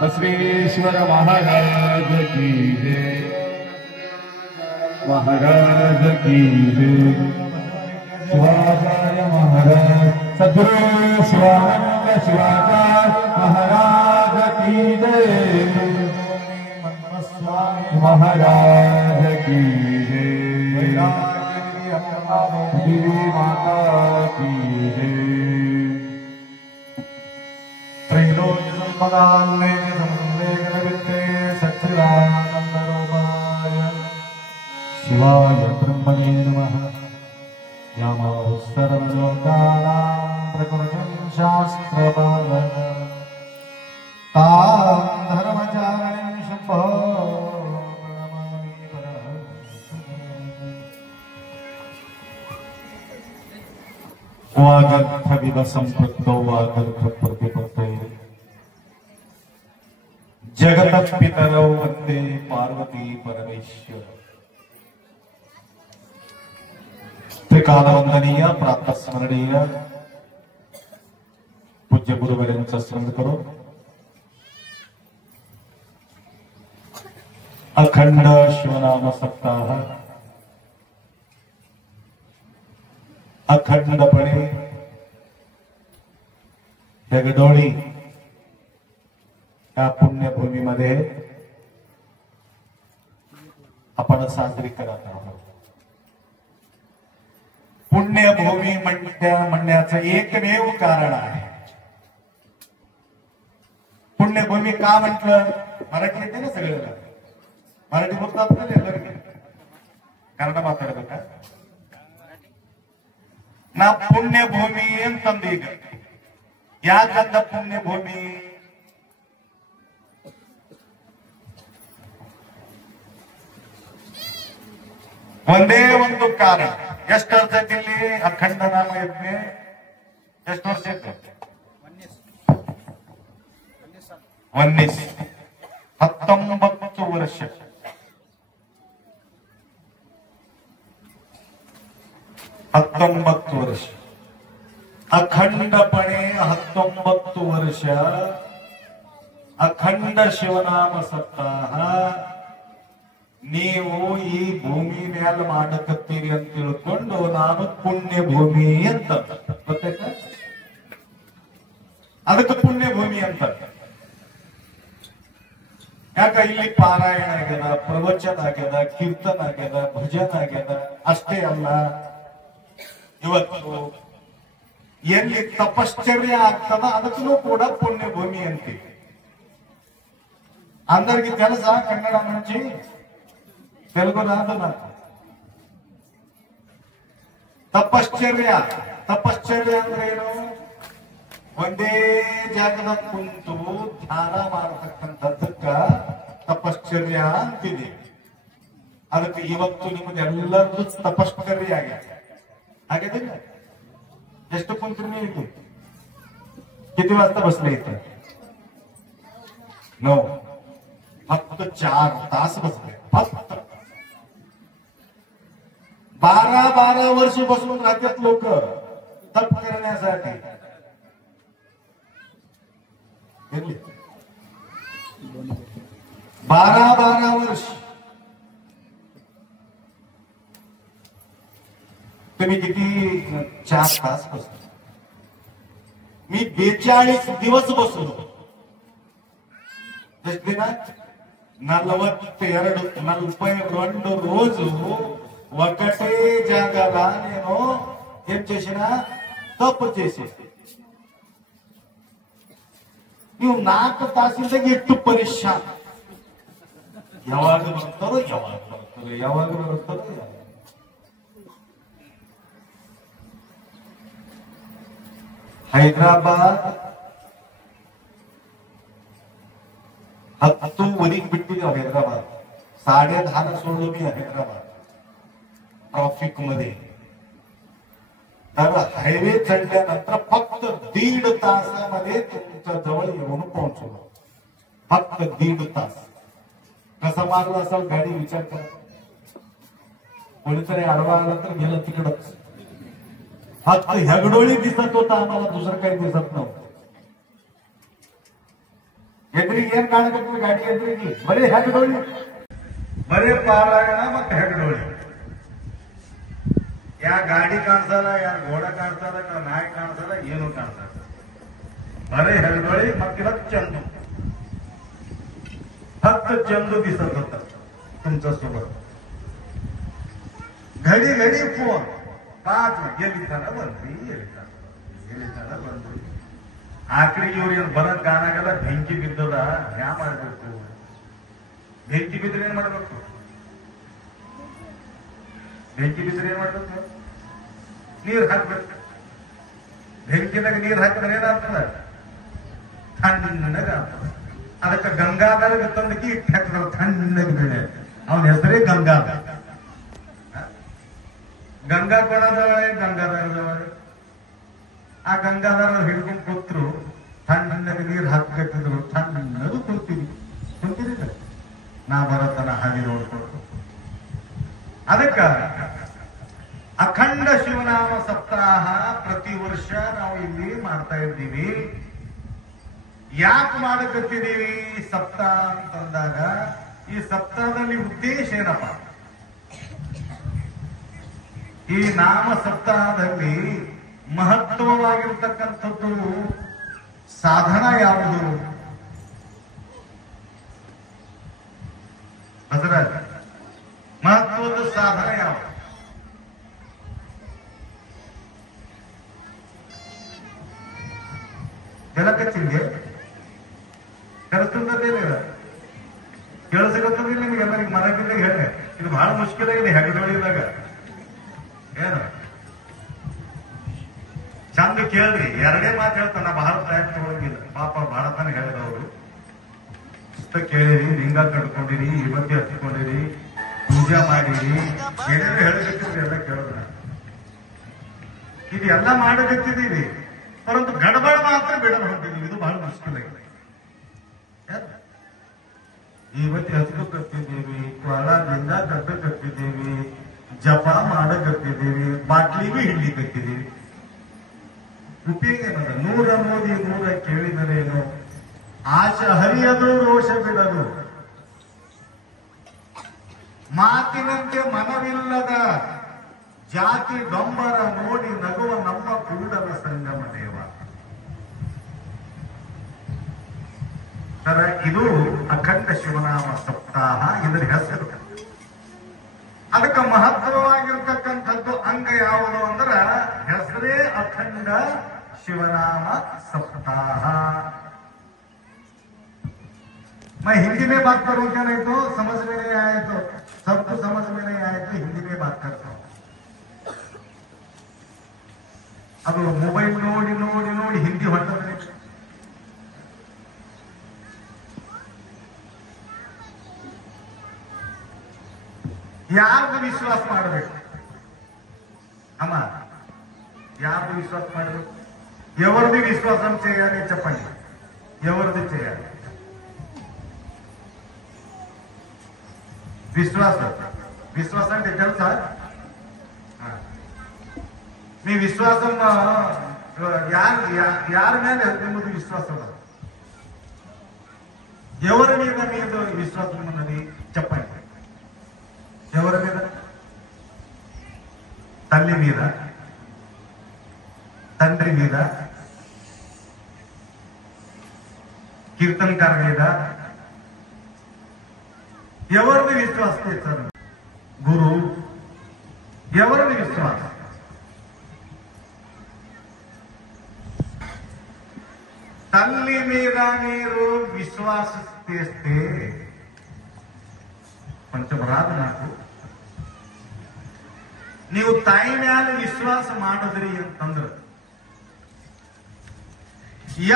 बसवेश्वर महाराज की जय, महाराज की जय। शिवाचार्य महाराज सद्गुरु शिवानंद शिवाचार्य महाराज की जय, महाराज की जय, देवी माता की जय। त्रैलोक्यसम्पदान्ने समुल्लेखनवित्ते सच्चिदानन्दरूपाय शिवाय ब्रह्मणे नमः। यामो सर्वलोकानां प्रकृतिं शास्त्रपालनं तां धर्मचारिणीं शम्भो प्रणमामि परः। वागर्थविव सम्पृक्तौ वागर्थप्रतिपत्तये जगतः पितरौ वन्दे पार्वती परमेश्वर। त्रिकालवंदनीय प्रातः स्मरणीय पूज्य गुरुवर्यांचा स्मरण करो। अखंड शिवनाम सप्ताह अखंडपणे जगदोळी या पुण्यभूमीमध्ये आपण साजरी करत आहोत। पुण्यभूमी म्हणण्याचं एकमेव कारण आहे। पुण्यभूमी का म्हटलं? मराठी येते ना सगळ्याला, मराठी बोलतात ना कನ್ನಡ ಮಾತಾಡಬೇಕಾ ನಾ ಪುಣ್ಯಭೂಮಿ ಅಂತಂದೀಗ ಯಾಕಂದ ಪುಣ್ಯಭೂಮಿ ಒಂದೇ ಒಂದು ಕಾರಣ। ಎಷ್ಟು ವರ್ಷ ಇಲ್ಲಿ ಅಖಂಡ ನಾಮ ಯಜ್ಞ ಎಷ್ಟು ವರ್ಷ ಇತ್ತು? 19 ವರ್ಷ। ವರ್ಷ ಅಖಂಡಪಣೆ 19 ವರ್ಷ ಅಖಂಡ ಶಿವನಾಮ ಸಪ್ತಾಹ ನೀವು ಈ ಭೂಮಿ ಮೇಲೆ ಮಾಡಕತ್ತೀರಿ ಅಂತ ತಿಳ್ಕೊಂಡು ನಾನು ಪುಣ್ಯ ಭೂಮಿ ಅಂತ ಗೊತ್ತಾಯ್ತಾ? ಅದಕ್ಕೆ ಪುಣ್ಯ ಭೂಮಿ ಅಂತ ಯಾಕ ಇಲ್ಲಿ ಪಾರಾಯಣ ಆಗ್ಯದ, ಪ್ರವಚನ ಆಗ್ಯದ, ಕೀರ್ತನ ಆಗ್ಯದ, ಭಜನ ಆಗ್ಯದ। ಅಷ್ಟೇ ಅಲ್ಲ, ಇವತ್ತು ಎಲ್ಲಿ ತಪಶ್ಚರ್ಯ ಆಗ್ತದ ಅದಕ್ಕೂ ಕೂಡ ಪುಣ್ಯ ಭೂಮಿ ಅಂತೀವಿ। అందరికి తెలుసా కన్నడ నుంచి? తెలుగు రాదు నాకు। ತಪಶ್ಚರ್ಯ ತಪಶ್ಚರ್ಯ ಅಂದ್ರೆ ಏನು? ಒಂದೇ ಜಾಗದ ಕುಂತು ಧ್ಯಾನ ಮಾಡತಕ್ಕಂಥದ್ದಕ್ಕ ತಪಶ್ಚರ್ಯ ಅಂತಿದೆ। ಅದಕ್ಕೆ ಇವತ್ತು ನಿಮ್ಮದೆಲ್ಲರೂ ತಪಶ್ಚರ್ಯ ಆಗಿದೆ, ಹಾಗಿದಿಲ್ಲ? ಎಷ್ಟು ಕುಂತ್ರಿ ನೀವು? किती वाजता बसले इथे? 9 फक्त 4 तास बसले। फक्त 12 वर्ष बसून राहतात लोक तप करण्यासाठी। 12 वर्ष तुम्ही किती? 4 तास बसले। मी 42 दिवस बसलो। ಎಷ್ಟು ದಿನ? 42 రోజు ఒకటే జాగాలా నేను ఏం చేసినా తప్పు చేసేసి ನೀವು 4 ತಾಸಿಂದಾಗ ಎಷ್ಟು ಪರಿಶ್ರಮ ಯಾವಾಗ ಬರುತ್ತಾರೋ ಹೈದರಾಬಾದ್ 10:00 बिट्टी हैदराबाद 10:30 सोडलो मी हैदराबाद ट्रॉफिक मध्ये तर हायवे चढल्यानंतर फक्त 1.5 तासामध्ये तुमच्या जवळ येऊन पोहोचलो फक्त 1.5 तास कसा मारला असेल गाडी विचार करा कोणीतरी आडवा आला तर गेलं तिकडच फक्त हेगडोळी दिसत होता आम्हाला दुसरं काही दिसत नव्हतं ಎದುರಿಗೆ ಏನ್ ಕಾಣಕತ್ತೀವಿ ಗಾಡಿ ಎದುರಿಗೆ ಬರೀ ಹೆಗಡೋಳಿ ಬರೀ ಪಾರಾಯಣ ಮತ್ತೆ ಹೆಗಡೋಳಿ ಯಾ ಗಾಡಿ ಕಾಣಿಸಲ್ಲ ಯಾ ಘೋಡ ಕಾಣಿಸಲ್ಲ ಯಾ ನಾಯಿ ಕಾಣಿಸಲ್ಲ ಏನು ಕಾಣಿಸಲ್ಲ ಬರೀ ಹೆಗಡೋಳಿ ಮತ್ತೆ ಚಂದು फक्त चंदू दिसत होता तुमच्या सोबत घडी घडी फोन 5 गेली थाना बंदी ಆಕಳಿಗೆ ಇವ್ರಿಗೆ ಬರೋದ್ ಕಾಣಾಗಲ್ಲ ಬೆಂಕಿ ಬಿದ್ದದ ಯಾ ಮಾಡ್ಬೇಕು ಬೆಂಕಿ ಬಿದ್ರೆ ಏನ್ ಮಾಡ್ಬೇಕು ನೀರ್ ಹಾಕ್ಬೇಕು ಬೆಂಕಿನಾಗ ನೀರ್ ಹಾಕಿದ್ರೆ ಏನಾಗ್ತದ ತಣ್ಣಗ ಆಗ್ತದ ಅದಕ್ಕೆ ಗಂಗಾಧರ ತಂದಕ್ಕೆ ಇಟ್ಟು ಹಾಕಿದ್ರು ತಣ್ಣಗೆ ಬೆಳೆ ಅವನ ಹೆಸರೇ ಗಂಗಾಧರ ಗಂಗಾ ಗಂಗಾಧರದವಳೆ ಆ ಗಂಗಾಧರ ಹಿಡ್ಕೊಂಡು ಕೂತ್ರು ತಣ್ಣಗೆ ನೀರು ಹಾಕಬೇಕಿದ್ರು ತಣ್ಣದು ಕುಂತೀರಿ ನಾ ಬರತನ ಹಾಗೆ ನೋಡ್ಕೊಂಡು ಅದಕ್ಕ ಅಖಂಡ ಶಿವನಾಮ ಸಪ್ತಾಹ ಪ್ರತಿ ವರ್ಷ ನಾವು ಇಲ್ಲಿ ಮಾಡ್ತಾ ಇದ್ದೀವಿ ಯಾಕೆ ಮಾಡಕತ್ತಿದ್ದೀವಿ ಸಪ್ತಾಹ ಅಂತಂದಾಗ ಈ ಸಪ್ತಾಹದಲ್ಲಿ ಉದ್ದೇಶ ಏನಪ್ಪ ಈ ನಾಮ ಸಪ್ತಾಹದಲ್ಲಿ ಮಹತ್ವವಾಗಿರ್ತಕ್ಕಂಥದ್ದು ಸಾಧನ ಯಾವುದು ಅದರ ಮಹತ್ವದ ಸಾಧನ ಯಾವುದು ಬೆಳಕಚ್ಚಿಗೆ ಕರೆಸ್ತಂದಿಲ್ಲ ಕೇಳಿಸಕತ್ತದಿಲ್ಲ ನಿಮಗೆಲ್ಲ ಈಗ ಮರಾಠಿಂದ ಹೇಳಿ ಇದು ಬಹಳ ಮುಷ್ಕಿಲ ಇದೆ ಹೆಗಡೊಳಿದಾಗ ಏನು ಚಂದ ಕೇಳ್ರಿ ಎರಡೇ ಮಾತು ಹೇಳ್ತಾನ ಬಹಳ ಪ್ರಯತ್ನ ತಗೊಳಂಗಿಲ್ಲ ಪಾಪ ಭಾರತನ ಹೇಳಿದವರು ಪುಸ್ತಕ ಕೇಳಿರಿ ಲಿಂಗ ಕಟ್ಕೊಂಡಿರಿ ಇವತ್ತಿ ಹಚ್ಕೊಂಡಿರಿ ಪೂಜೆ ಮಾಡಿರಿ ಏನೇನು ಹೇಳಬೇಕಿದ್ರಿ ಎಲ್ಲ ಕೇಳಿದ್ರ ಇದೆಲ್ಲ ಮಾಡಕತ್ತಿದ್ದೀವಿ ಪರಂತು ಗಡಬಡ ಮಾತ್ರ ಬಿಡಲು ಹೊಂಟಿದ್ದೀವಿ ಇದು ಬಹಳ ಮುಷ್ಕಿಲಾಗಿದೆ ಇವತ್ತಿ ಹಚ್ಕೊತಿದ್ದೀವಿ ಕೊಳದಿಂದ ಕಟ್ಟಕತ್ತಿದ್ದೀವಿ ಜಪ ಮಾಡಕತ್ತಿದ್ದೀವಿ ಬಾಟ್ಲಿಗೂ ಹಿಡ್ಲಿಕತ್ತಿದ್ದೀವಿ ಉಪಯೋಗ ಏನದ 100 ಮೋದಿ 100 ಕೇಳಿದರೇನು ಆಶ ಹರಿಯದು ರೋಷ ಬಿಡದು ಮಾತಿನಂತೆ ಮನವಿಲ್ಲದ ಜಾತಿ ಡೊಂಬರ ನೋಡಿ ನಗುವ ನಮ್ಮ ಕೂಡಲ ಸಂಗಮ ದೇವ ತರ ಇದು ಅಖಂಡ ಶಿವನಾಮ ಸಪ್ತಾಹ ಇದರ ಹೆಸರು ಅದಕ್ಕೆ ಮಹತ್ವವಾಗಿರ್ತಕ್ಕಂಥದ್ದು ಅಂಗ ಯಾವುದು ಅಂದ್ರ ಹೆಸರೇ ಅಖಂಡ शिवनाम सप्ताह मैं हिंदी में बात करूं क्या नहीं तो समझ में नहीं आए तो सबको समझ में नहीं आए तो हिंदी में बात करता हूं अब मोबाइल नोड़ी नोड़ी नोड़ी हिंदी होता है ಯಾರು ವಿಶ್ವಾಸ ಮಾಡಬೇಕು ಅಮ್ಮ ಯಾರು ವಿಶ್ವಾಸ ಮಾಡಬೇಕು ఎవరిది విశ్వాసం చేయాలి చెప్పండి ఎవరిది చేయాలి విశ్వాసం అంటే తెలుసా మీ విశ్వాసం ಯಾರ ಮೇಲೆ ನಿಮ್ಮದು ವಿಶ್ವಾಸ ఎవరి మీద మీది విశ్వాసం ఉన్నది చెప్పండి ఎవరి మీద తల్లి మీద తండ్రి మీద कीर्तनकार మీద ఎవరిని విశ్వాసం చేస్తారు గురు ఎవరిని విశ్వాసం? తల్లి మీద మీరు విశ్వాసిస్తే కొంచెం రాదు నాకు. ನೀವು ತಾಯಿ ಮ್ಯಾಲೆ ವಿಶ್ವಾಸ ಮಾಡಿದ್ರಿ ಅಂತಂದ್ರೆ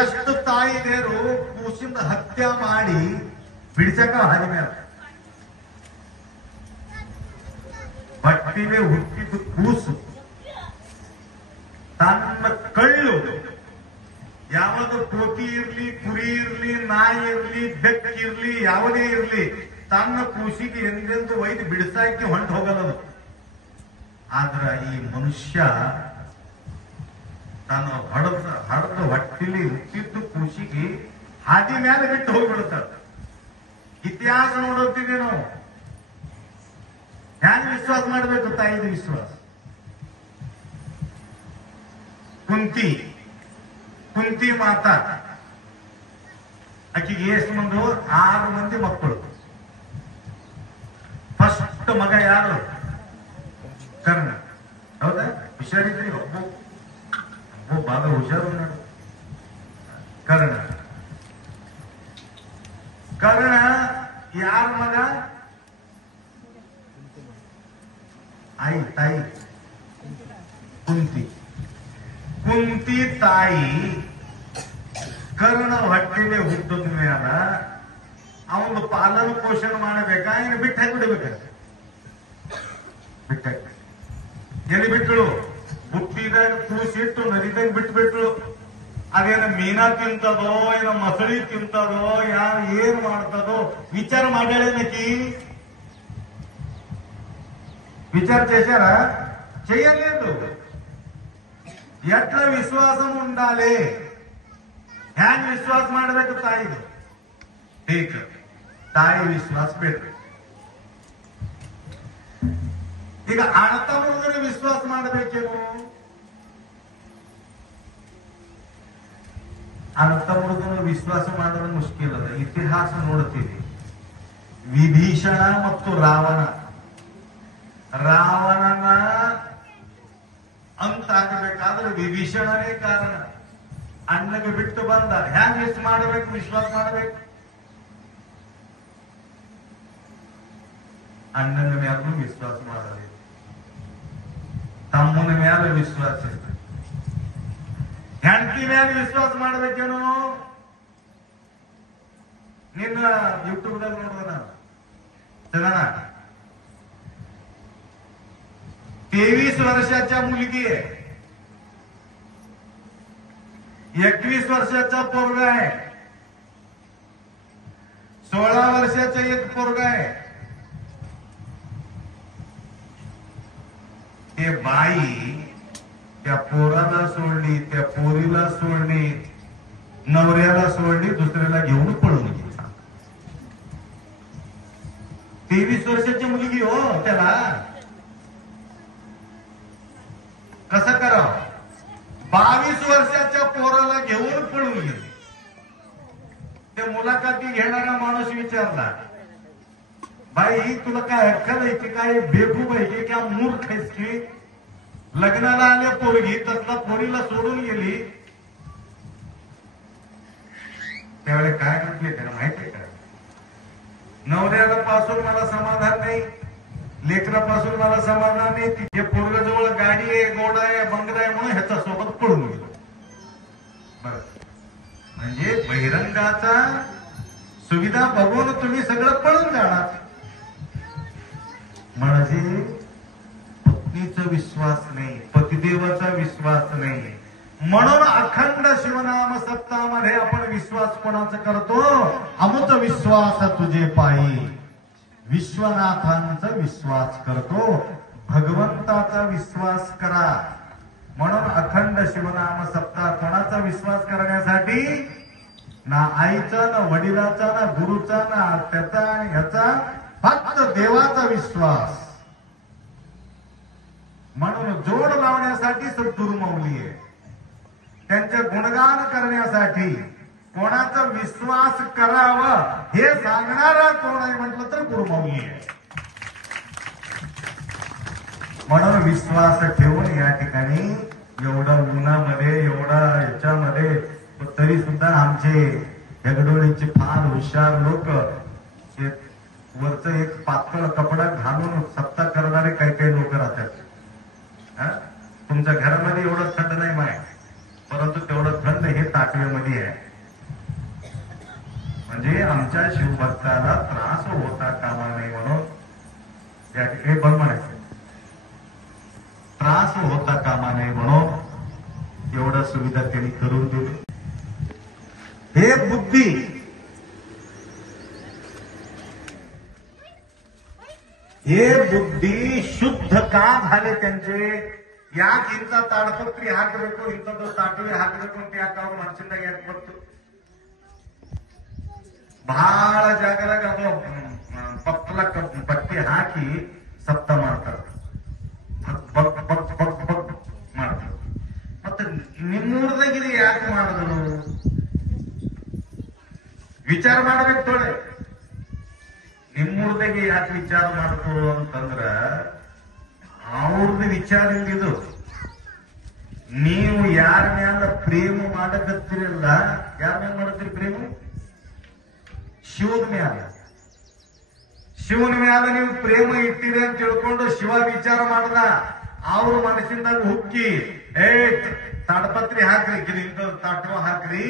ಎಷ್ಟು ತಾಯಿದೇರು ಕೂಸಿಂದ ಹತ್ಯೆ ಮಾಡಿ ಬಿಡಿಸಕ ಹಾದಿ ಮೇಲೆ ಬಟ್ಟಿಲೆ ಹುಟ್ಟಿದ ಕೂಸು ತನ್ನ ಕಳ್ಳು ಯಾವುದು ಕೋತಿ ಇರ್ಲಿ, ಕುರಿ ಇರ್ಲಿ, ನಾಯಿ ಇರ್ಲಿ, ಬೆಕ್ಕಿರ್ಲಿ, ಯಾವುದೇ ಇರ್ಲಿ ತನ್ನ ಕೂಸಿಗೆ ಎಂದೆಂದು ಒಯ್ದು ಬಿಡಿಸಾಕಿ ಹೊಂಟು ಹೋಗಲ್ಲದು. ಆದ್ರ ಈ ಮನುಷ್ಯ ತಾನು ಹಡದ ಹೊಟ್ಟಿಲಿ ಹುಟ್ಟಿದ್ದು ಕೂಸಿಗೆ ಹಾದಿ ಮೇಲೆ ಬಿಟ್ಟು ಹೋಗ್ಬಿಡುತ್ತಾರ. ಇತಿಹಾಸ ನೋಡುತ್ತೀವಿ ನಾವು. ಹ್ಯಾಂಗ ವಿಶ್ವಾಸ ಮಾಡಬೇಕು? ತಾಯಿದು ವಿಶ್ವಾಸ. ಕುಂತಿ ಮಾತಾ ಆಕಿಗೆ ಎಷ್ಟು ಮಂದಿ? 6 ಮಂದಿ ಮಕ್ಕಳು. ಫಸ್ಟ್ ಮಗ ಯಾರು? ಕರ್ಣ. ಹೌದಾ? ಹುಷಾರಿದ್ರಿ? ಒಬ್ಬ ಬಾಗ ಹುಷಾರು ನೋಡು. ಕರ್ಣ ಯಾರ ಮಗ? ತಾಯಿ ಕುಂತಿ ತಾಯಿ ಕರ್ಣ ಹೊಟ್ಟೆಲೆ ಹುಟ್ಟಿದ ಮ್ಯಾಲ ಅವನು ಪಾಲನ ಪೋಷಣೆ ಮಾಡಬೇಕಾ? ಏನು ಬಿಟ್ಟು ಹಾಕಿಬಿಡ್ಬೇಕ? ಎಲ್ಲಿ ಬಿಟ್ಟಳು? ಬುಟ್ಟಿದಾಗ ಕೂಸಿಟ್ಟು ನದಿದಾಗ ಬಿಟ್ಬಿಟ್ಳು. ಅದೇನ ಮೀನಾ ತಿಂತದೋ, ಏನೋ ಮಸಳಿ ತಿಂತದೋ, ಏನ್ ಮಾಡ್ತದೋ విచార మాట్లాడేనకి విచార చేశారా? చేయలేదు. ఎట్లా విశ్వాసం ఉండాలి? ಹ್ಯಾಂಗ ವಿಶ್ವಾಸ ಮಾಡಬೇಕು ತಾಯಿದು? ठीक ತಾಯಿ ವಿಶ್ವಾಸ ಬೇಕು. ಈಗ ಅಣ್ಣ ತಮ್ಮಂದಿರು ವಿಶ್ವಾಸ ಮಾಡಬೇಕೇನು? ಅಣ್ಣ ತಮ್ಮಂದಿರು ವಿಶ್ವಾಸ ಮಾಡೋದು ಮುಷ್ಕಿಲ್ ಅದ. ಇತಿಹಾಸ ನೋಡ್ತೀವಿ. ವಿಭೀಷಣ ಮತ್ತು ರಾವಣನ ಅಂತ ಆಗಬೇಕಾದ್ರೆ ವಿಭೀಷಣನೇ ಕಾರಣ. ಅಣ್ಣಗೆ ಬಿಟ್ಟು ಬಂದ. ಹ್ಯಾಂಗ ಮಾಡಬೇಕು? ವಿಶ್ವಾಸ ಮಾಡಬೇಕು. ಅಣ್ಣನ ಮೇಲೂ ವಿಶ್ವಾಸ ಮಾಡಬೇಕು, ತಮ್ಮನ ಮೇಲೆ ವಿಶ್ವಾಸ ಇರಬೇಕು, ಹೆಂಡತಿ ಮೇಲೆ ವಿಶ್ವಾಸ ಮಾಡಬೇಕೇನು? ನಿನ್ನ ಯೂಟ್ಯೂಬ್ದಾಗ ನೋಡುವ ನಾನು चला 23 वर्षाच्या मुलगी आहे, 21 वर्षाचा पोरगा आहे, 16 वर्षाचा एक पोरगा आहे. ते बाई त्या पोराला सोडली, त्या पोरीला सोडली, नवऱ्याला सोडली, दुसऱ्याला घेऊन पळून गेली. 23 वर्षाची मुलगी हो, त्याला कसं करावं? 22 वर्षाच्या पोराला घेऊन पळून गेली. ते मुलाखती घेणारा माणूस विचारला, बाई तुला काय अक्कल आहे की काय? बेवकूफ आहे की क्या? मूर्ख आहेस की? लग्नाला आले पोरगी, तसला पोरीला सोडून गेली. त्यावेळेला काय म्हटले त्याला माहितीये का? नवऱ्याला पासून मला समाधान नाही, लेकरापासून मला समाधान नाही, तिथे पोरगाजवळ गाडी आहे, गोडा आहे, बंगला आहे म्हणून ह्याच्या सोबत पळून गेलो. बर, म्हणजे बहिरंगाचा सुविधा बघून तुम्ही सगळं पळून जाणार. म्हणजे पत्नीचा विश्वास नाही, पतिदेवाचा विश्वास नाही, म्हणून अखंड शिवनाम सप्तामध्ये आपण विश्वास कोणाचा करतो? अमुत विश्वास तुझे पायी, विश्वनाथांचा विश्वास करतो, भगवंताचा विश्वास करा. म्हणून अखंड शिवनाम सप्ताह कोणाचा विश्वास करण्यासाठी? ना आईचा, ना वडिलाचा, ना गुरुचा, ना त्याचा, ह्याचा, फक्त देवाचा विश्वास. म्हणून जोड लावण्यासाठी सद्गुरु माऊली आहे, त्यांचे गुणगान करण्यासाठी. कोणाचा विश्वास करावा हे सांगणारा कोण आहे म्हटलं तर गुरु माऊली आहे. म्हणून विश्वास ठेवून या ठिकाणी एवढं उन्हामध्ये एवढा ह्याच्यामध्ये तरी सुद्धा आमचे हेगडोळीचे फार हुशार लोक वरच एक पातळ कपडा घालून सत्ता करणारे काही काही लोक राहतात. तुमच्या घरामध्ये एवढं थंड नाही माय, परंतु तेवढं थंड हे ताटव्यामध्ये आहे. म्हणजे आमच्या शिवभक्ताला त्रास होता कामा नये म्हणून या ठिकाणी बंद म्हणायचं, त्रास होता कामा नये म्हणून एवढ्या सुविधा त्यांनी करून दिली. हे बुद्धी शुद्ध का झाले त्यांचे. ಯಾಕೆ ಇಂಥ ತಾಡಪತ್ರಿ ಹಾಕಬೇಕು, ಇಂಥದ್ದು ತಾಟುವೆ ಹಾಕಬೇಕು ಅಂತ ಯಾಕೆ ಅವ್ರು ಮನಸ್ಸಿಂದಾಗ ಯಾಕೆ ಬರ್ತು? ಬಹಳ ಜಾಗದಾಗ ಅದು ಪತ್ತಲ ಪಟ್ಟಿ ಹಾಕಿ ಸಪ್ತ ಮಾಡ್ತಾರೆ, ಮಾಡ್ತಾರೆ. ಮತ್ತೆ ನಿಮ್ಮೂರ್ದಾಗ ಇದು ಯಾಕೆ ಮಾಡಿದ್ರು ವಿಚಾರ ಮಾಡ್ಬೇಕು ತೊಳೆ. ನಿಮ್ಮೂರ್ದಾಗೆ ಯಾಕೆ ವಿಚಾರ ಮಾಡ್ತು ಅಂತಂದ್ರ ಅವ್ರದ್ದು ವಿಚಾರ ಇದು. ನೀವು ಯಾರ ಮ್ಯಾಲ ಪ್ರೇಮ ಮಾಡಕತ್ತೀರಲ್ಲ, ಯಾರ ಮ್ಯಾಲ ಮಾಡತ್ತೀರಿ ಪ್ರೇಮ? ಶಿವನ ಮ್ಯಾಲ. ಶಿವನ ಮ್ಯಾಲ ನೀವು ಪ್ರೇಮ ಇಟ್ಟಿರಿ ಅಂತ ತಿಳ್ಕೊಂಡು ಶಿವ ವಿಚಾರ ಮಾಡದ ಅವ್ರ ಮನಸ್ಸಿಂದಾಗ ಹುಕ್ಕಿ ತಾಡಪತ್ರಿ ಹಾಕ್ರಿ, ಇಂಥ ತಾಟವ ಹಾಕ್ರಿ,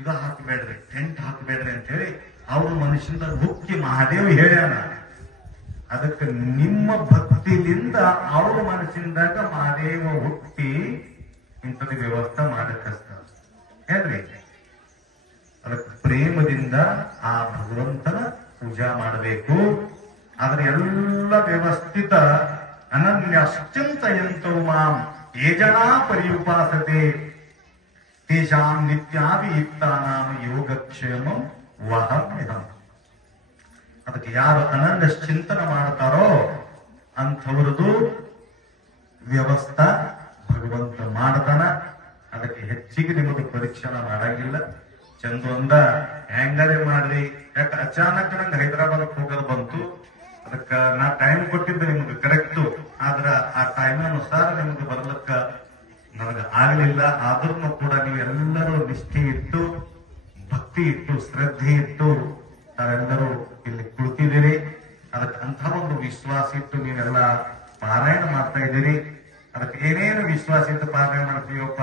ಇದು ಹಾಕಬೇಡ್ರಿ, ಟೆಂಟ್ ಹಾಕಬೇಡ್ರಿ ಅಂತ ಹೇಳಿ ಅವ್ರ ಮನುಷ್ಯಂದಾಗ ಹುಕ್ಕಿ ಮಹಾದೇವ್ ಹೇಳ್ಯಾನ. ಅದಕ್ಕೆ ನಿಮ್ಮ ಭಕ್ತಿಲಿಂದ ಅವ್ರ ಮನಸ್ಸಿಂದಾಗ ಮಹಾದೇವ ಹುಟ್ಟಿ ಇಂಥದ್ದು ವ್ಯವಸ್ಥೆ ಮಾಡಕಸ್ತ ಹೇಳ್ರಿ. ಅದಕ್ಕೆ ಪ್ರೇಮದಿಂದ ಆ ಭಗವಂತನ ಪೂಜಾ ಮಾಡಬೇಕು. ಆದ್ರೆ ಎಲ್ಲ ವ್ಯವಸ್ಥಿತ ಅನನ್ಯಶ್ಚಿಂತಯಂತೋ ಮಾಂ ಯೇ ಜನಾ ಪರ್ಯುಪಾಸತೆ ತೇಷಾಂ ನಿತ್ಯಾಭಿಯುಕ್ತಾನಾಂ ಯೋಗಕ್ಷೇಮಂ ವಹಮ್ಯಹಂ. ಅದಕ್ಕೆ ಯಾರು ಅನನ್ಯ ಚಿಂತನೆ ಮಾಡ್ತಾರೋ ಅಂಥವ್ರದ್ದು ವ್ಯವಸ್ಥೆ ಭಗವಂತ ಮಾಡ್ತಾನ. ಅದಕ್ಕೆ ಹೆಚ್ಚಿಗೆ ನಿಮಗೆ ಪರೀಕ್ಷಣ ಮಾಡಂಗಿಲ್ಲ. ಚಂದು ಅಂದ ಹೆಂಗಾರೆ ಮಾಡ್ರಿ, ಯಾಕೆ ಅಚಾನಕ್ ನಂಗೆ ಹೈದರಾಬಾದಕ್ಕೆ ಹೋಗೋದು ಬಂತು. ಅದಕ್ಕ ನಾ ಟೈಮ್ ಕೊಟ್ಟಿದ್ದೆ ನಿಮ್ಗೆ ಕರೆಕ್ಟ್, ಆದ್ರ ಆ ಟೈಮ್ ಅನುಸಾರ ನಿಮ್ಗೆ ಬರ್ಲಕ್ಕ ನನಗೆ ಆಗ್ಲಿಲ್ಲ. ಆದ್ರೂ ಕೂಡ ನೀವು ಎಲ್ಲರೂ ನಿಷ್ಠೆ ಇಟ್ಟು, ಭಕ್ತಿ ಇಟ್ಟು, ಶ್ರದ್ಧೆ ಇಟ್ಟು ತಾವೆಲ್ಲರೂ ಇಲ್ಲಿ ಕುಳಿತಿದ್ದೀರಿ. ಅದಕ್ಕೆ ಅಂಥ ಒಂದು ವಿಶ್ವಾಸ ಇಟ್ಟು ನೀವೆಲ್ಲ ಪಾರಾಯಣ ಮಾಡ್ತಾ ಇದ್ದೀರಿ. ಅದಕ್ಕೆ ಏನೇನು ವಿಶ್ವಾಸ ಇಟ್ಟು ಪಾರಾಯಣ ಮಾಡ್ತೀವಪ್ಪ,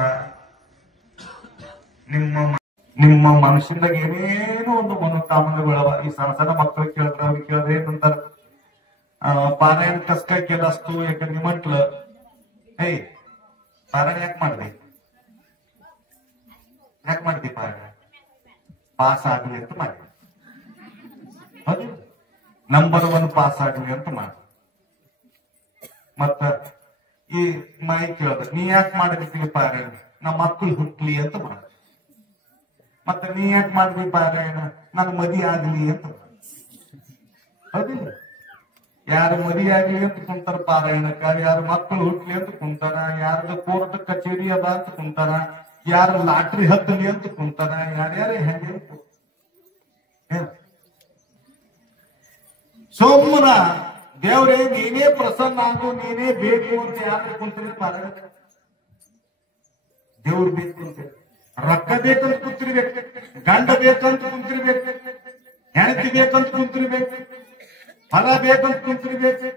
ನಿಮ್ಮ ಮನುಷ್ಯದಾಗ ಏನೇನೋ ಒಂದು ಮನೋಕಾಮನೆಗಳವ. ಈ ಸಣ್ಣ ಸಣ್ಣ ಮಕ್ಕಳು ಕೇಳಿದ್ರೆ ಅವ್ರಿಗೆ ಕೇಳಿದ್ರೆ ಏನಂತಾರ, ಪಾರಾಯಣ ಕಸ್ಕ ಕೇಳಸ್ತು ಯಾಕಂದ್ರೆ ನಿಮ್ಮಂಟ್ಲ ಪಾರಾಯಣ ಯಾಕೆ ಮಾಡ್ದೆ, ಯಾಕೆ ಮಾಡ್ತಿ ಪಾರಾಯಣ? ಪಾಸ್ ಆಗಲಿ ಅಂತ ಮಾಡಿ, ಹೌದು, ನಂಬರ್ 1 ಪಾಸ್ ಆಗಲಿ ಅಂತ ಮಾಡಿ. ಮತ್ತ ಈ ಮಾಯಿ ಕೇಳಿದ್ರೆ ನೀ ಯಾಕೆ ಮಾಡಕತ್ತೀವಿ ಪಾರಾಯಣ? ನಮ್ಮ ಮಕ್ಕಳು ಹುಟ್ಲಿ ಅಂತ ಮಾಡಿ. ಮತ್ತೆ ನೀ ಯಾಕೆ ಮಾಡ್ವಿ ಪಾರಾಯಣ? ನನ್ನ ಮದಿ ಆಗ್ಲಿ ಅಂತ. ಹೌದಿಲ್ಲ? ಯಾರು ಮದಿ ಆಗ್ಲಿ ಅಂತ ಕುಂತಾರ ಪಾರಾಯಣಕ್ಕ, ಯಾರು ಮಕ್ಕಳು ಹುಟ್ಲಿ ಅಂತ ಕುಂತಾರ, ಯಾರ್ದು ಕೋರ್ಟ್ ಕಚೇರಿ ಅದ ಅಂತ ಕುಂತಾರ, ಯಾರು ಲಾಟ್ರಿ ಹತ್ತಲಿ ಅಂತ ಕುಂತಾರ, ಯಾರ್ಯಾರ ಹೆಂಗೆ ಸೋಮನ ದೇವ್ರೇ ನೀನೇ ಪ್ರಸನ್ನ ಆಗು, ನೀನೇ ಬೇಕು ಅಂತ ಯಾರು ಕುಂತೀರಿ ಪಾರಾಯಣ? ದೇವ್ರು ಬೇಕು ಅಂತ, ರೊಕ್ಕ ಬೇಕಂತ ಕುಂತಿರ್ಬೇಕು, ಗಂಡ ಬೇಕಂತ ಕುಂತಿರ್ಬೇಕು, ಹೆಣತಿ ಬೇಕಂತ ಕುಂತಿರ್ಬೇಕು, ಫಲ ಬೇಕಂತ ಕುಂತಿರ್ಬೇಕು,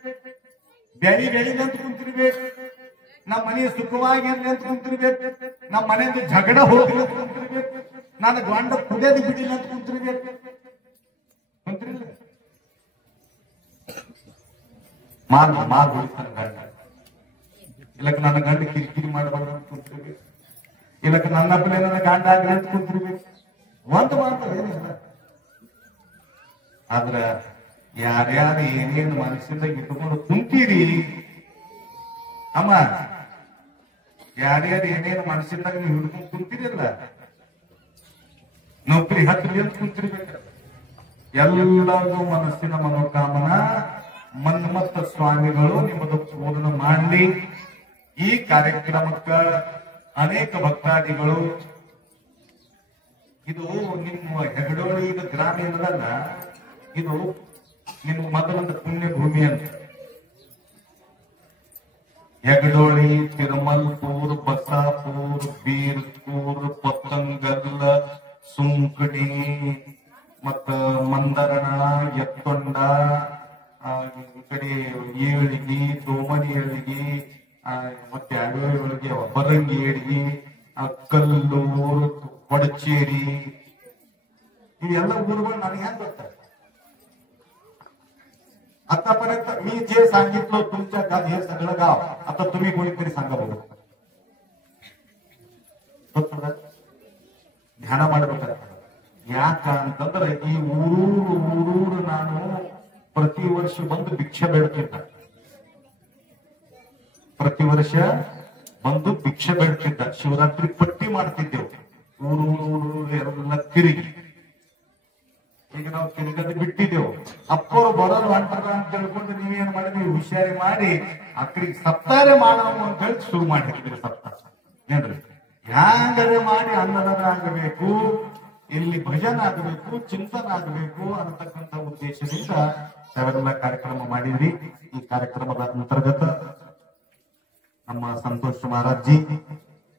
ಬೆಳಿದಂತ ಕುಂತಿರ್ಬೇಕು, ನಮ್ಮ ಮನೆ ಸುಖವಾಗಿ ಅಂತ ಕುಂತಿರ್ಬೇಕು, ನಮ್ಮ ಮನೆಯಿಂದ ಜಗಳ ಹೋಗ್ಲಿ ಅಂತ ಕುಂತಿರ್ಬೇಕು, ನನ್ನ ಗಂಡ ಕುಡಿಯೋದು ಬಿಡಿಲ್ಲ ಅಂತ ಕುಂತಿರ್ಬೇಕು. ಕುಂತಿರ್ಲಿಲ್ಲ ಮಾರ್ ಹೋಗ್ತಾನೆ ಗಂಡ, ಇಲ್ಲಕ್ಕೆ ನನ್ನ ಗಂಡ ಕಿರಿಕಿರಿ ಮಾಡಬಾರ್ದು ಅಂತ ಕುಂತಿರ್ಬೇಕು, ಇಲ್ಲಕ್ಕೆ ನನ್ನಪ್ಪನೇ ನನ್ನ ಗಂಡ ಆಗ್ಲಿ ಅಂತ ಕುಂತಿರ್ಬೇಕು. ಒಂದು ಮಾಡ್ತಾರೆ ಏನಿಲ್ಲ. ಆದ್ರ ಯಾರ್ಯಾರು ಏನೇನು ಮನಸ್ಸಿಂದಾಗ ಇಟ್ಕೊಂಡು ಕುಂತೀರಿ ಅಮ್ಮ, ಯಾರ್ಯಾರು ಏನೇನು ಮನಸ್ಸಿಂದಾಗ ನೀವು ಹಿಡ್ಕೊಂಡು ಕುಂತೀರಲ್ಲ, ನೌಕರಿ ಹತ್ತಲಿ ಅಂತ ಕುಂತಿರ್ಬೇಕ. ಎಲ್ಲರಿಗೂ ಮನಸ್ಸಿನ ಮನೋಕಾಮನ ಮನ್ಮತ್ತ ಸ್ವಾಮಿಗಳು ನಿಮ್ಮದು ಪೂರ್ಣ ಮಾಡಲಿ. ಈ ಕಾರ್ಯಕ್ರಮಕ್ಕ ಅನೇಕ ಭಕ್ತಾದಿಗಳು, ಇದು ನಿಮ್ಮ ಹೆಗಡೋಳಿ ಗ್ರಾಮ ಏನದಲ್ಲ, ಇದು ನಿಮ್ಮ ಮೊದಲೊಂದು ಪುಣ್ಯ ಭೂಮಿ ಅಂತ. ಹೆಗ್ಡೋಳಿ, ತಿರುಮಲ್ಪುರ್, ಬಸಾಪುರ್, ಬೀರ್ಪುರ್, ಪತ್ತಂಗಲ್, ಸುಂಕಡಿ, ಮತ್ತ ಮಂದರಣ, ಎತ್ತೊಂಡ, ಈ ಕಡೆ ಏಳಿಗಿ, ದೋಮನಿ ಏಳಿಗಿ, ಮತ್ತೆ ಅಡವಿಯೊಳಗೆ ಬರಂಗಿ ಏಳಿಗಿ, ಕಲ್ಲೂರು, ಕೊಡಚೇರಿ, ಇವೆಲ್ಲ ಊರುಗಳು ನನಗೆ ಹೆಂಗ್ ಗೊತ್ತಾಗ. आतापर्यंत मी जे सांगितलं तुमच्या हे सगळं गाव आता तुम्ही कोणीतरी सांगा बघू. ಧ್ಯಾನ ಮಾಡಬೇಕಾಗ್ತದೆ. ಯಾಕ ಅಂತಂದ್ರೆ ಈ ಊರೂರು ನಾನು ಪ್ರತಿ ವರ್ಷ ಬಂದು ಭಿಕ್ಷೆ ಬೇಡ್ತಿದ್ದ, ಪ್ರತಿ ವರ್ಷ ಬಂದು ಭಿಕ್ಷೆ ಬೇಡ್ತಿದ್ದ. ಶಿವರಾತ್ರಿ ಪಟ್ಟಿ ಮಾಡ್ತಿದ್ದೆವು, ಊರೂರು ಎಲ್ಲ ತಿರುಗಿ. ಈಗ ನಾವು ತಿರುಗದು ಬಿಟ್ಟಿದ್ದೆವು. ಅಪ್ಪರು ಬರೋರು ಹೊಂಟಾರ ಅಂತ ಹೇಳ್ಕೊಂಡು ನೀವೇನ್ ಮಾಡಿದ್ವಿ, ಹುಷಾರಿ ಮಾಡಿ ಅಕ್ಕಡಿಗೆ ಸಪ್ತಾರೆ ಮಾಡೋ ಅಂತ ಹೇಳಿ ಶುರು ಮಾಡಿರ್ತೀವಿ. ಸಪ್ತಾಹ ಏನ್ರಿ, ಹ್ಯಾಂಗರೆ ಮಾಡಿ ಅನ್ನದಾನ ಆಗಬೇಕು, ಇಲ್ಲಿ ಭಜನ ಆಗಬೇಕು, ಚಿಂತನ ಆಗಬೇಕು ಅನ್ನತಕ್ಕಂಥ ಉದ್ದೇಶದಿಂದ ನಾವೆಲ್ಲ ಕಾರ್ಯಕ್ರಮ ಮಾಡಿದ್ರಿ. ಈ ಕಾರ್ಯಕ್ರಮದ ಅಂತರ್ಗತ ನಮ್ಮ संतोष महाराजजी,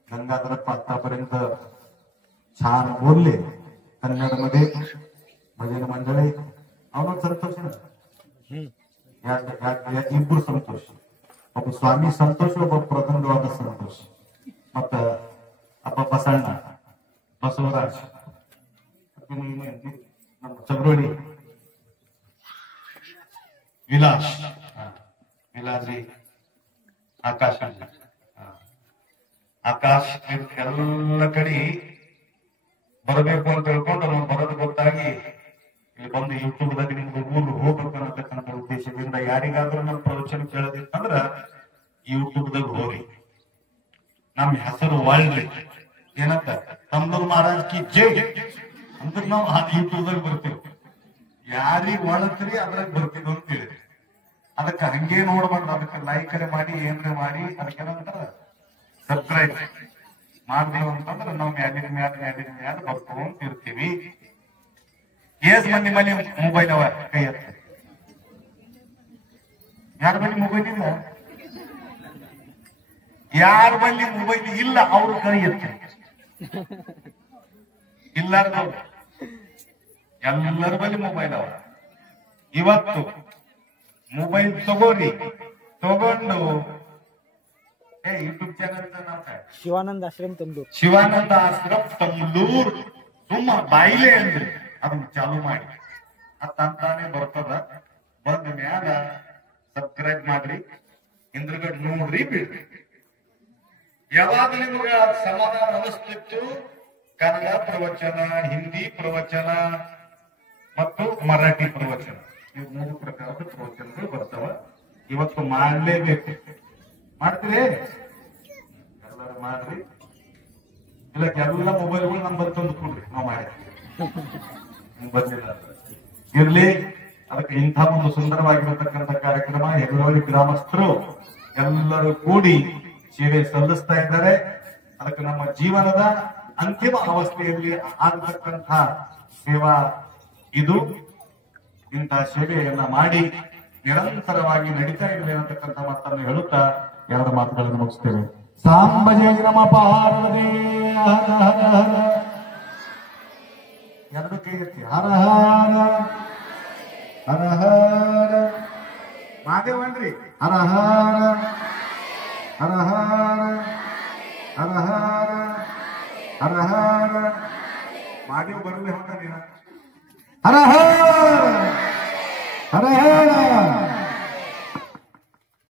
गंगाधरप्पा आतापर्यंत छान बोलले कन्नडमध्ये. भजन मंडळी ಅವನು ಸಂತೋಷ, ಇಬ್ಬರು ಸಂತೋಷ. ಒಬ್ಬ ಸ್ವಾಮಿ ಸಂತೋಷ, ಒಬ್ಬ ಪ್ರದಂಡವಾದ ಸಂತೋಷ. ಮತ್ತ ಅಪ್ಪ ಬಸಣ್ಣ, ಬಸವರಾಜ್, ನಮ್ಮ ಚಬ್ರೋಳಿ ವಿಲಾಸ್, ವಿಲಾದ್ರಿ, ಆಕಾಶ, ಆಕಾಶ್ ಎಲ್ಲ ಕಡೆ ಬರಬೇಕು ಅಂತ ಹೇಳ್ಕೊಂಡು ನಾವು ಬರೋದು ಗೊತ್ತಾಗಿ ಇಲ್ಲಿ ಬಂದು ಯೂಟ್ಯೂಬ್ದಾಗ ನಿಮ್ಗೆ ಊರು ಹೋಗ್ಬೇಕು ಅನ್ನತಕ್ಕಂಥ ಉದ್ದೇಶದಿಂದ ಯಾರಿಗಾದ್ರೂ ನಮ್ಮ ಪ್ರವಚನ ಕೇಳೋದಿತ್ತಂದ್ರ ಯೂಟ್ಯೂಬ್ದಾಗ ಹೋಗ್ರಿ, ನಮ್ಮ ಹೆಸರು ವಾಳ್ರಿ, ಏನಂತ ತಮ್ಮೂರ್ ಮಹಾರಾಜ್ ಕಿ ಜೈ ಅಂದ್ರೆ ನಾವು ಆ ಯೂಟ್ಯೂಬ್ದಾಗ ಬರ್ತೀವಿ. ಯಾರಿಗ್ ಒಳತ್ರಿ ಅದ್ರಾಗ ಬರ್ತೀವಿ ಅಂತ ಹೇಳಿದ್ರಿ. ಅದಕ್ಕೆ ಹಂಗೆ ನೋಡ್ಬಾರ್ದು, ಅದಕ್ಕೆ ಲೈಕ್ ಮಾಡಿ ಏನ್ರೆ ಮಾಡಿ ಅದಕ್ಕೇನಂತಾರ ಸಬ್ಸ್ಕ್ರೈಬ್ ಮಾಡ್ದೇವು ಅಂತಂದ್ರೆ ನಾವು ಮ್ಯಾಲಿನ ಬರ್ಕೊಂತ ಇರ್ತೀವಿ. ಏಸ್ ಮಂದಿ ಮನೆ ಮೊಬೈಲ್ ಅವ ಕೈ ಎತ್ತ, ಯಾರ ಬಳಿ ಮೊಬೈಲ್ ಇಲ್ಲ, ಯಾರ ಬಳಿ ಮೊಬೈಲ್ ಇಲ್ಲ ಅವ್ರ ಕೈ ಎತ್ತ. ಇಲ್ಲಾರ್ದವ್ರು ಎಲ್ಲರ ಬಳಿ ಮೊಬೈಲ್ ಅವ. ಇವತ್ತು ಮೊಬೈಲ್ ತಗೋರಿ, ತಗೊಂಡು ಯೂಟ್ಯೂಬ್ ಚಾನಲ್ ಶಿವಾನಂದ ಆಶ್ರಮ ತಮ್ಲೂರ್, ಶಿವಾನಂದ ಆಶ್ರಮ ತಮ್ಲೂರ್ ಸುಮ್ಮ ಬಾಯಿಲೆ ಅಂದ್ರಿ ಅದನ್ನ ಚಾಲು ಮಾಡಿ ತಂತಾನೆ ಬರ್ತದ. ಬಂದ ಮ್ಯಾಲ ಸಬ್ಸ್ಕ್ರೈಬ್ ಮಾಡ್ರಿ, ಹಿಂದ್ರಗಡೆ ನೋಡ್ರಿ, ಬಿಡ್ರಿ. ಯಾವಾಗ ನಿಮ್ಗ ಸಮಾಧಾನ ಅನಿಸ್ತಿತ್ತು, ಕನ್ನಡ ಪ್ರವಚನ, ಹಿಂದಿ ಪ್ರವಚನ ಮತ್ತು ಮರಾಠಿ ಪ್ರವಚನ, ಇವು 3 ಪ್ರಕಾರದ ಪ್ರವಚನಗಳು ಬರ್ತಾವ. ಇವತ್ತು ಮಾಡ್ಲೇಬೇಕು. ಮಾಡ್ತೀರಿ? ಎಲ್ಲರೂ ಮಾಡ್ರಿ. ಇಲ್ಲ ಎಲ್ಲ ಮೊಬೈಲ್ಗಳು ನಂಬರ್ ತಂದು ಕೊಡ್ರಿ, ನಾವು ಮಾಡಿ ಬಂದಿಲ್ಲ ಇರ್ಲಿ. ಅದಕ್ಕೆ ಇಂಥ ಒಂದು ಸುಂದರವಾಗಿರತಕ್ಕಂಥ ಕಾರ್ಯಕ್ರಮ ಹೆಗ್ಗೋಳಿ ಗ್ರಾಮಸ್ಥರು ಎಲ್ಲರೂ ಕೂಡಿ ಸೇವೆ ಸಲ್ಲಿಸ್ತಾ ಇದ್ದಾರೆ. ಅದಕ್ಕೆ ನಮ್ಮ ಜೀವನದ ಅಂತಿಮ ಅವಸ್ಥೆಯಲ್ಲಿ ಆಗತಕ್ಕಂಥ ಸೇವಾ ಇದು. ಇಂಥ ಸೇವೆಯನ್ನ ಮಾಡಿ ನಿರಂತರವಾಗಿ ನಡೀತಾ ಇರಲಿ ಅನ್ನತಕ್ಕಂಥ ಮಾತನ್ನು ಹೇಳುತ್ತಾ 2 ಮಾತುಗಳನ್ನು ಮುಗಿಸ್ತೇವೆ. ಸಾಂಬಜಯ ನಮ ಪಾರ್ವತಿ ಹರ ಹರ ಹರ. 2 ಕೈ ಎತ್ತಿ ಹರ ಹರ ಹರ ಹರ. ಮಾದೇವನ್ರಿ ಹರ ಹರ ಹರ ಹರ ಹರ ಹರ ಹರ ಹರ. ಮಾದೇವ್ ಬರಲಿ ಹೊಂಟ ನೀನ ಹರ ಹರ.